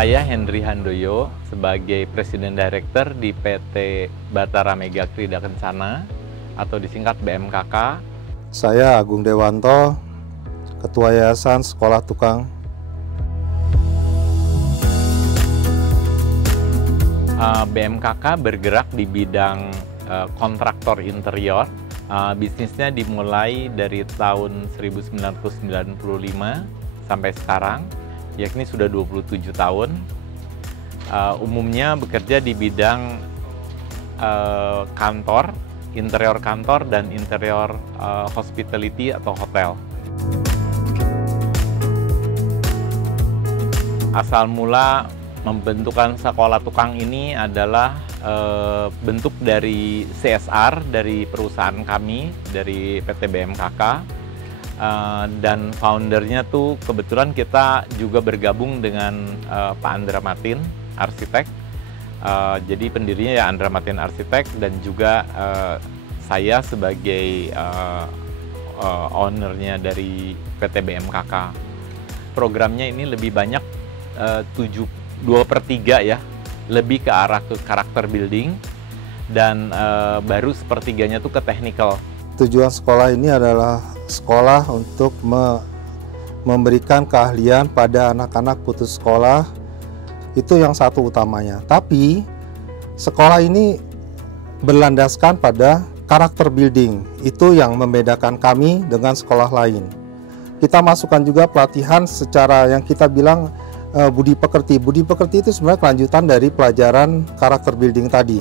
Saya Henry Handoyo sebagai Presiden Director di PT Batara Mega Krida Kencana atau disingkat BMKK. Saya Agung Dewanto, Ketua Yayasan Sekolah Tukang. BMKK bergerak di bidang kontraktor interior. Bisnisnya dimulai dari tahun 1995 sampai sekarang, yakni sudah 27 tahun. Umumnya bekerja di bidang kantor, interior kantor dan interior hospitality atau hotel. Asal mula membentukkan sekolah tukang ini adalah bentuk dari CSR dari perusahaan kami, dari PT BMKK. Dan foundernya tuh kebetulan kita juga bergabung dengan Pak Andra Matin, arsitek. Jadi pendirinya ya Andra Matin Arsitek dan juga saya sebagai ownernya dari PT BMKK. Programnya ini lebih banyak 2/3 ya, lebih ke arah ke karakter building dan baru sepertiganya tuh ke technical. Tujuan sekolah ini adalah sekolah untuk memberikan keahlian pada anak-anak putus sekolah, itu yang satu utamanya. Tapi sekolah ini berlandaskan pada karakter building, itu yang membedakan kami dengan sekolah lain. Kita masukkan juga pelatihan secara yang kita bilang budi pekerti. Budi pekerti itu sebenarnya kelanjutan dari pelajaran karakter building tadi.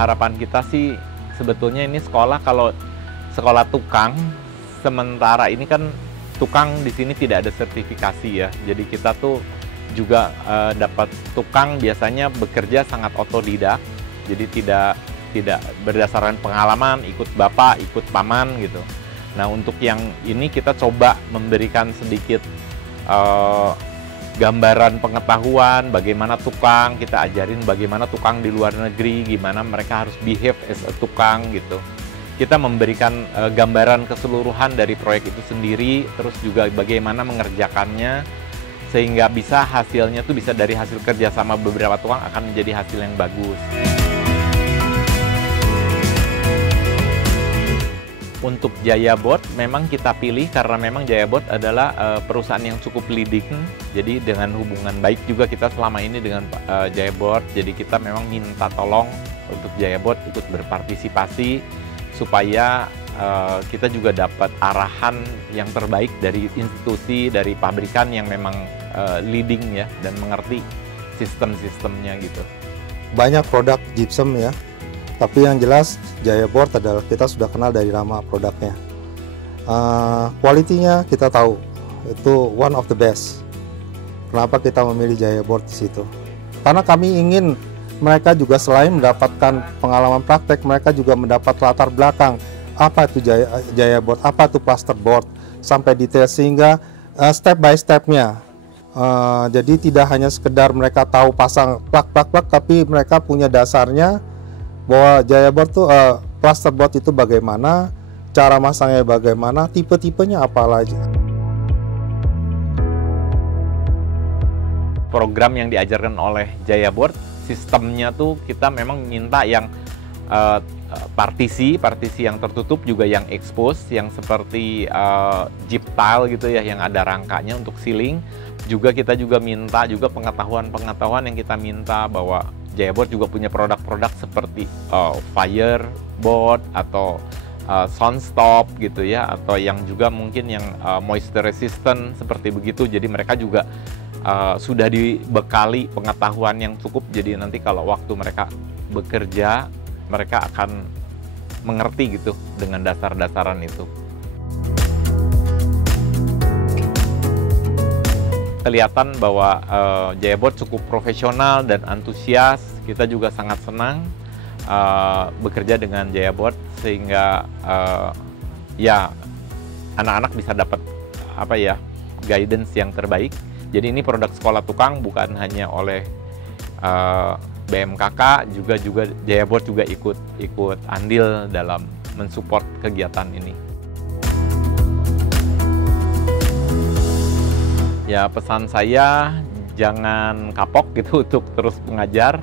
Harapan kita sih sebetulnya ini sekolah, kalau sekolah tukang sementara ini kan tukang di sini tidak ada sertifikasi ya. Jadi kita tuh juga dapat tukang biasanya bekerja sangat otodidak. Jadi tidak berdasarkan pengalaman, ikut bapak, ikut paman gitu. Nah, untuk yang ini kita coba memberikan sedikit gambaran pengetahuan bagaimana tukang, kita ajarin bagaimana tukang di luar negeri, gimana mereka harus behave as a tukang gitu. Kita memberikan gambaran keseluruhan dari proyek itu sendiri, terus juga bagaimana mengerjakannya, sehingga bisa hasilnya tuh bisa dari hasil kerjasama beberapa tukang akan menjadi hasil yang bagus. Untuk Jayabot memang kita pilih karena memang Jayabot adalah perusahaan yang cukup leading. Jadi dengan hubungan baik juga kita selama ini dengan Jayabot. Jadi kita memang minta tolong untuk Jayabot ikut berpartisipasi supaya kita juga dapat arahan yang terbaik dari institusi, dari pabrikan yang memang leading ya dan mengerti sistem-sistemnya gitu. Banyak produk gypsum ya. Tapi yang jelas Jayabot adalah kita sudah kenal dari nama produknya. Kualitinya kita tahu itu one of the best. Kenapa kita memilih Jayabot di situ? Karena kami ingin mereka juga selain mendapatkan pengalaman praktek, mereka juga mendapat latar belakang apa itu Jayabot, apa itu plasterboard sampai detail sehingga step by stepnya. Jadi tidak hanya sekedar mereka tahu pasang plak-plak, tapi mereka punya dasarnya. Bahwa Jayabot tuh plasterboard itu bagaimana, cara masangnya bagaimana, tipe-tipenya apa aja. Program yang diajarkan oleh Jayabot, sistemnya tuh kita memang minta yang partisi yang tertutup, juga yang expose, yang seperti jeep tile gitu ya, yang ada rangkanya untuk ceiling. Juga kita juga minta juga pengetahuan yang kita minta bahwa Jayabot juga punya produk-produk seperti fireboard atau sound stop gitu ya, atau yang juga mungkin yang moisture resistant seperti begitu. Jadi mereka juga sudah dibekali pengetahuan yang cukup. Jadi nanti kalau waktu mereka bekerja, mereka akan mengerti gitu dengan dasar-dasaran itu. Kelihatan bahwa Jayabot cukup profesional dan antusias. Kita juga sangat senang bekerja dengan Jayabot sehingga ya anak-anak bisa dapat guidance yang terbaik. Jadi ini produk sekolah tukang bukan hanya oleh BMKK, juga Jayabot juga ikut andil dalam mensupport kegiatan ini. Ya, pesan saya jangan kapok gitu untuk terus mengajar.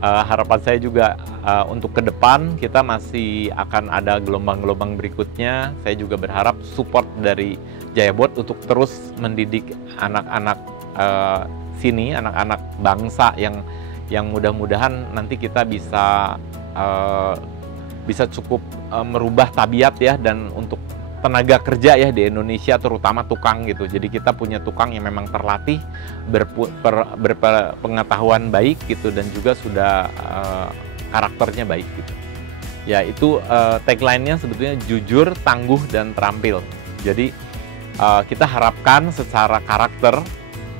Harapan saya juga untuk ke depan kita masih akan ada gelombang-gelombang berikutnya. Saya juga berharap support dari Jayabot untuk terus mendidik anak-anak sini, anak-anak bangsa yang mudah-mudahan nanti kita bisa cukup merubah tabiat ya, dan untuk tenaga kerja ya di Indonesia terutama tukang gitu. Jadi kita punya tukang yang memang terlatih, berpengetahuan baik gitu, dan juga sudah karakternya baik gitu. Ya itu tagline-nya sebetulnya jujur, tangguh, dan terampil. Jadi kita harapkan secara karakter,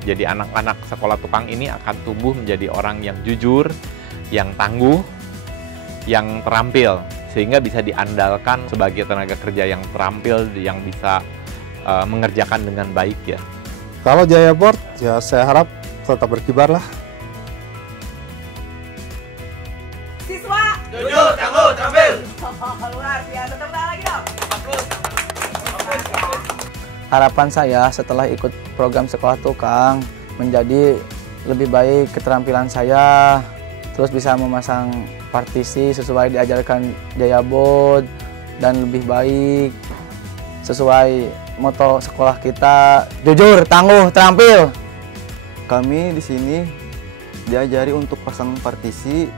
jadi anak-anak sekolah tukang ini akan tumbuh menjadi orang yang jujur, yang tangguh, yang terampil, sehingga bisa diandalkan sebagai tenaga kerja yang terampil, yang bisa mengerjakan dengan baik ya. Kalau Jayabot, ya saya harap tetap berkibar lah. Siswa jujur, tangguh, terampil. Luar biasa, tepuk tangan lagi dong. Harapan saya setelah ikut program sekolah tukang menjadi lebih baik keterampilan saya, terus bisa memasang partisi sesuai diajarkan Jayabot dan lebih baik sesuai moto sekolah kita, jujur, tangguh, terampil. Kami di sini diajari untuk pasang partisi,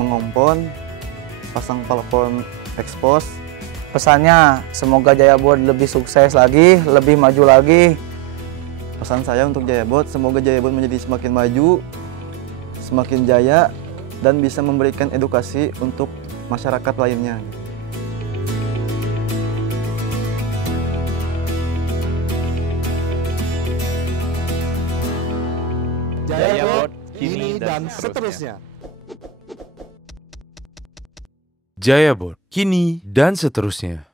mengompon, pasang plafon ekspos. Pesannya semoga Jayabot lebih sukses lagi, lebih maju lagi. Pesan saya untuk Jayabot, semoga Jayabot menjadi semakin maju, semakin jaya, dan bisa memberikan edukasi untuk masyarakat lainnya. Jayabot kini dan seterusnya. Jayabot kini dan seterusnya.